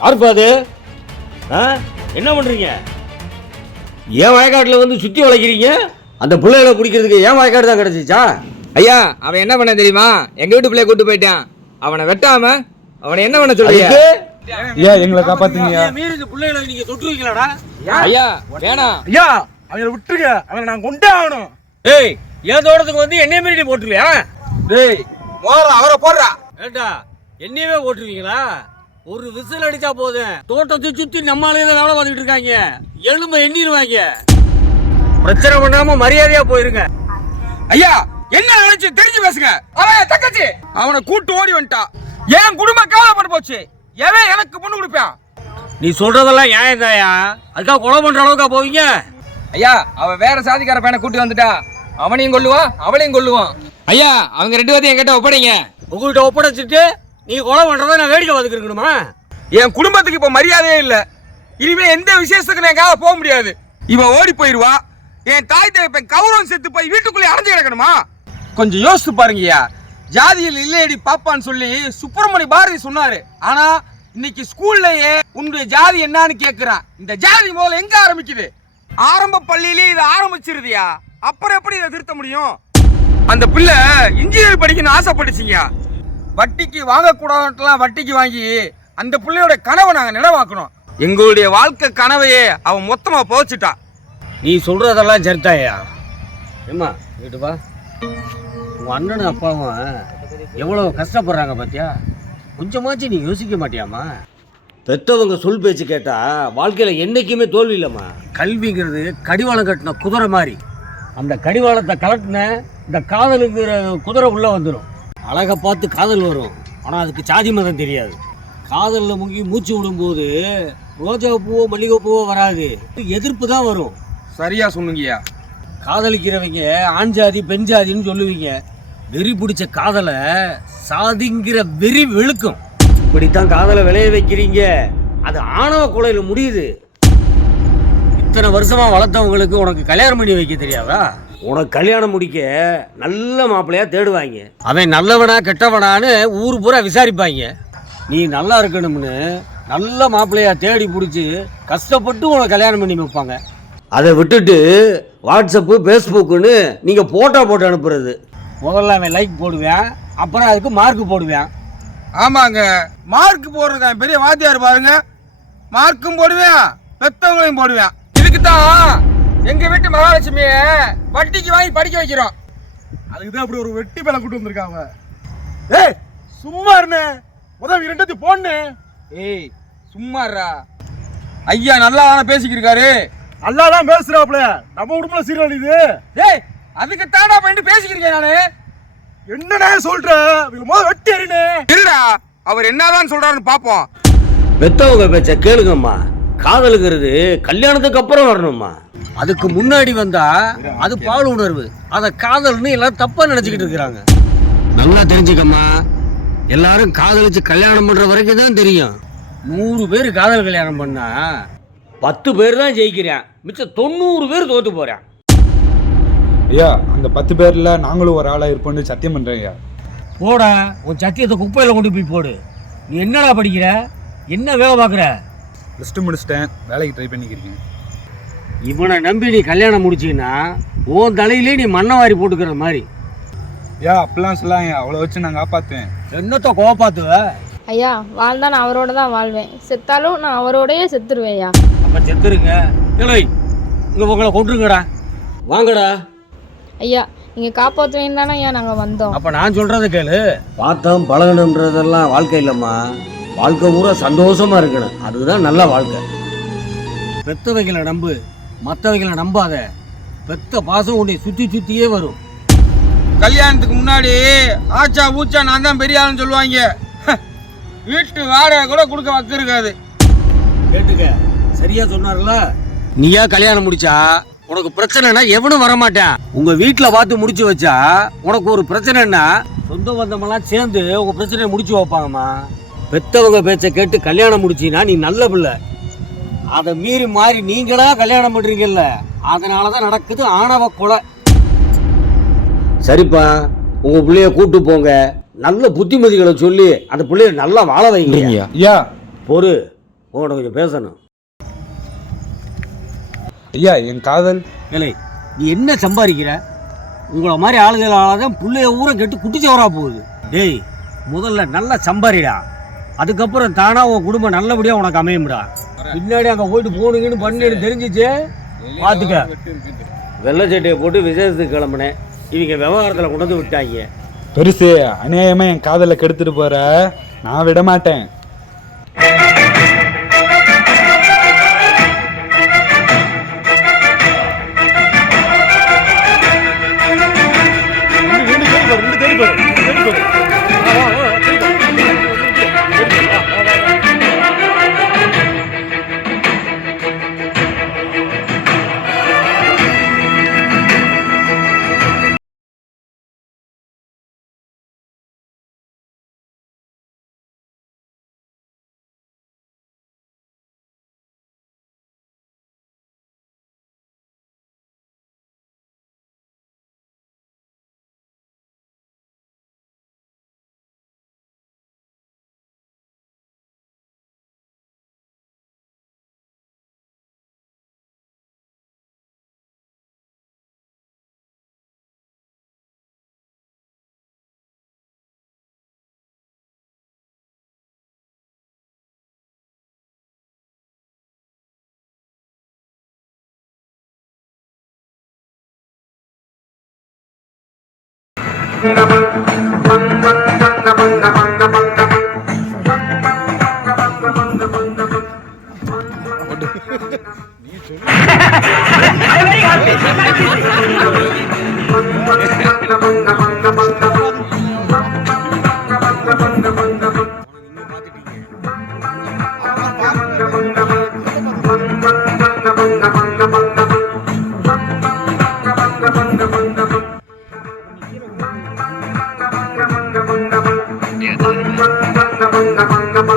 யாருப்பா அது? என்ன பண்றீங்க? ஏன் வயக்காட்டுல வந்து சுத்தி வளைக்கிறீங்க? அந்த பிள்ளைகளை பிடிக்கிறதுக்கு ஏன் வயக்காடு தான் கிடைச்சிச்சா? ஐயா, அவன் என்ன பண்ண தெரியுமா? எங்க வீட்டு பிள்ளைய கூட்டு போயிட்டான். அவனை வெட்டாம அவனை என்ன பண்ண சொல்றீங்க? ஐயா, எங்களை காப்பாத்துங்க. மீறி இந்த பிள்ளைகளை நீங்க தொட்டுருவீங்களாடா? ஐயா வேணாம் ஐயா, அவனை விட்டுருங்க. அவனை நான் கொண்டே ஆகணும். ஏய், ஏன் தோட்டத்துக்கு வந்து என்னைய மீறி போட்டுருவியா? டேய், மோர அவரை போடுறா. ஏண்டா என்னையவே போட்டுருவீங்களா? ஒரு விசில் அடிச்சா போதும் தோட்டத்தை சுத்தி நம்ம ஆளுங்க வேலை பார்த்துட்டு இருக்காங்க. எலும்ப எண்ணிடுவாங்க. பிரச்சனை பண்ணாம மரியாதையா போயிருங்க. ஐயா, என்ன நினைச்சு தெரிஞ்சு பேசுங்க. அவன் தக்கச்சி அவனை கூட்டு ஓடி வந்துட்டான். என் குடும்பம் கவலைப்பட்டு போச்சு. எவன் எனக்கு பொண்ணு கொடுப்பான்? நீ சொல்றதெல்லாம் நியாயம் தாயா. அதுக்காக கொலை பண்ற அளவுக்கா போவீங்க? ஐயா, அவன் வேற சாதிக்கார பையனை கூட்டி வந்துட்டா. அவனையும் கொல்லுவான், அவளையும் கொல்லுவான். ஐயா, அவங்க ரெண்டு பேரையும் என்கிட்ட ஒப்படைங்க. உங்ககிட்ட ஒப்படைச்சிட்டு நீ கொலை பண்றத நான் வேடிக்கை பார்த்துட்டு இருக்கணுமா? என் குடும்பத்துக்கு இப்ப மரியாதையே இல்ல. இனிமே எந்த விசேஷத்துக்கு எங்காவது போக முடியாது. இவன் ஓடி போயிருவா. என் தாய் தகப்பன் கௌரவம் செத்து போய் வீட்டுக்குள்ளே அடைஞ்சு கிடக்கணுமா? கொஞ்சம் யோசித்து பாருங்கய்யா. ஜாதியில் இல்லையடி பாப்பான்னு சொல்லி சுப்பிரமணிய பாரதி சொன்னாரு. ஆனா இன்னைக்கு ஸ்கூல்லயே உன்னுடைய ஜாதி என்னன்னு கேட்கிறான். இந்த ஜாதி முதல்ல எங்க ஆரம்பிக்குது? ஆரம்ப பள்ளியிலே இதை ஆரம்பிச்சிருதியா. அப்புறம் எப்படி இதை திருத்த முடியும்? அந்த பிள்ளை இன்ஜினியர் படிக்கணும்னு ஆசைப்பட்டுச்சிங்க. வட்டிக்கு வாங்கக்கூடாதுலாம் வட்டிக்கு வாங்கி அந்த பிள்ளையோட கனவை நாங்க நினைவாக்கணும். எங்களுடைய வாழ்க்கை கனவையே அவன் மொத்தமா போச்சுட்டா. நீ சொல்றதெல்லாம் சரித்தாயா. ஏம்மா வீட்டு வா. உங்க அண்ணனும் அப்பாவும் எவ்வளவு கஷ்டப்படுறாங்க பாத்தியா? கொஞ்சமாச்சு நீ யோசிக்க மாட்டியாமா? பெற்றவங்க சொல் பேச்சு கேட்டா வாழ்க்கையில என்னைக்குமே தோல்வி இல்லைம்மா. கல்விங்கிறது கடிவாளம் கட்டின குதிரை மாதிரி. அந்த கடிவாளத்தை கலட்டின இந்த காதலுங்கிற குதிரை உள்ள வந்துடும். அழகை பார்த்து காதல் வரும், ஆனால் அதுக்கு சாதி மதம் தெரியாது. காதலில் முங்கி மூச்சு விடும்போது ரோஜா பூவோ மல்லிகை பூவோ வராது, எதிர்ப்பு தான் வரும். சரியா சொன்னீங்கய்யா. காதலிக்கிறவங்க ஆண் ஜாதி பெண் ஜாதின்னு சொல்லுவீங்க. வெறி பிடிச்ச காதலை சாதிங்கிற வெறி வெளுக்கும். இப்படித்தான் காதலை விளைய வைக்கிறீங்க. அது ஆணவ கொலையில் முடியுது. இத்தனை வருஷமா வளர்த்தவங்களுக்கு உனக்கு கல்யாணம் பண்ணி வைக்க தெரியாதா? உனக்கு கல்யாணம் முடிக்க நல்ல மாப்பிள்ளையா தேடுவாங்க. அவன் நல்லவனா கெட்டவனான்னு ஊர் பூரா விசாரிப்பாங்க. நீ நல்லா இருக்கணும்னு நல்ல மாப்பிள்ளையா தேடி பிடிச்சி கஷ்டப்பட்டு உனக்கு கல்யாணம் பண்ணி வைப்பாங்க. அதை விட்டுட்டு வாட்ஸ்அப்பு ஃபேஸ்புக்குன்னு நீங்கள் போட்டோ போட்டு அனுப்புறது. முதல்ல அவன் லைக் போடுவேன், அப்புறம் அதுக்கு மார்க் போடுவேன். ஆமாங்க, மார்க் போடுறதுக்கு பெரிய வாத்தியார் பாருங்க. மார்க்கும் போடுவேன், பெத்தவங்களையும் போடுவேன். இதுக்கு தான் எங்க வீட்டு மகாலட்சுமிய வட்டிக்கு வாங்கி படிக்க வைக்கிறோம். அதுக்கு தான் அப்படி ஒரு வெட்டி பேல கூட்டு வந்திருக்காங்க. ஏய் சும்மா இருனே, உதவி ரெண்டத்து போன்னு. ஏய் சும்மாறா. ஐயா நல்லா தானே பேசிக்கிட்டு இருக்காரு. நல்லா தான் பேசுறாப்ல. நம்ம உடம்புல சீரழி இது. ஏய் அதுக்கு தானா பண்ணிட்டு பேசிக்கிறீங்க. நானு என்னடா சொல்ற? வெட்டி எறினே இருடா. அவர் என்னதான் சொல்றாருன்னு பாப்போம். பெத்தவங்க பேச்ச கேளுங்கம்மா. காதலுங்கிறது கல்யாணத்துக்கு அப்புறம் வரணும்மா. அதுக்கு முன்னாடி வந்தா அது பால் உணர்வு. அதை காதல்னு எல்லாரும் தப்பா நினைச்சுக்கிட்டு இருக்கிறாங்க. நல்லா தெரிஞ்சுக்கம்மா. எல்லாரும் காதலிச்சு கல்யாணம் பண்ற வரைக்கும் தான் தெரியும். 100 பேர் காதல் கல்யாணம் பண்ணா 10 பேர் தான் ஜெயிக்கிறேன், மிச்சம் 90 பேர் தோத்து போறேன். ஐயா, அந்த 10 பேர்ல நாங்களும் ஒரு ஆளா இருப்போம்னு சத்தியம் பண்றேங்க. போட உன் சத்தியத்தை குப்பையில கொண்டு போய் போடு. நீ என்னடா படிக்கிற? என்ன வேலை பார்க்குற? லிஸ்ட் முடிச்சிட்டேன், வேலைக்கு ட்ரை பண்ணிக்கிறீங்க. இவனை நம்பி நீ கல்யாணம் முடிச்சின்னா உன் தலையிலே நீ மண்ணை வாரி போட்டுக்கிற மாதிரி. ஐயா அப்படிலாம் சொல்லாங்க. அவ்வளோ வச்சு நான் காப்பாற்றுவேன். என்னத்த கோபாத்துவ? ஐயா, வாழ்ந்தா நான் அவரோட தான் வாழ்வேன், செத்தாலும் நான் அவரோடயே செத்துருவேன். ஐயா அப்ப செத்துருங்க. இல்லை இங்கே உங்களை கொண்டுருங்கடா. வாங்கடா. ஐயா, நீங்கள் காப்பாற்றுவேன் தானே ஐயா நாங்கள் வந்தோம். அப்போ நான் சொல்கிறத கேளு. பார்த்தோம் பழகணுன்றதெல்லாம் வாழ்க்கை இல்லைம்மா. வாழ்க்கை பூரா சந்தோஷமாக இருக்கணும். அதுதான் நல்ல வாழ்க்கை. பெத்தவைகளை நம்பு, மற்றவைகளை நம்பாத. பெத்த பாசம் உன்னை சுற்றி சுற்றியே வரும். கல்யாணத்துக்கு முன்னாடி ஆச்சா ஊச்சா நான் தான் பெரிய ஆளுன்னு சொல்லுவாங்க. வீட்டு வாடகை கூட கொடுக்க வக்கு இருக்காது. கேட்டுக்க, சரியா சொன்னார்ல. நீயா கல்யாணம் முடிச்சா உனக்கு பிரச்சனைனா எவனும் வரமாட்டான். உங்க வீட்டுல பார்த்து முடிச்சு வச்சா உனக்கு ஒரு பிரச்சனைன்னா சொந்த பந்தமெல்லாம் சேர்ந்து உங்க பிரச்சனையை முடிச்சு வைப்பாங்கம்மா. பெத்தவங்க பேச்ச கேட்டு கல்யாணம் முடிச்சினா நீ நல்ல பிள்ளை. அதை மீறி மாறி நீங்களா கல்யாணம் பண்றீங்கல்ல, அதனாலதான் நடக்குது ஆணவ கொலை. சரிப்பா, உங்க பிள்ளைய கூட்டு போங்க, நல்ல புத்திமதிகளை சொல்லி அந்த பிள்ளைய நல்லா வாழ வைங்க. ஐயா பொறு, உங்கள்கிட்ட கொஞ்சம் பேசணும். ஐயா என் காதல். இல்லை, நீ என்ன சம்பாதிக்கிற? உங்களை மாதிரி ஆளுகளால தான் பிள்ளைய ஊரை கெட்டு குட்டிச்சவரா போகுது. டேய், முதல்ல நல்லா சம்பாரிடா, அதுக்கப்புறம் தானா உன் குடும்பம் நல்லபடியா உனக்கு அமையும்டா. பின்னாடி அங்கே போயிட்டு போனுங்கன்னு பண்ணின்னு தெரிஞ்சிச்சு பார்த்துக்க. வெள்ளை சட்டையை போட்டு விசேஷத்துக்கு கிளம்புனேன், இவங்க விவகாரத்தில் கொண்டு வந்து விட்டாங்க. பெருசு அநியாயமா என் காதலை கெடுத்துட்டு போற, நான் விட மாட்டேன். Bang, bang, bang, bang, bang.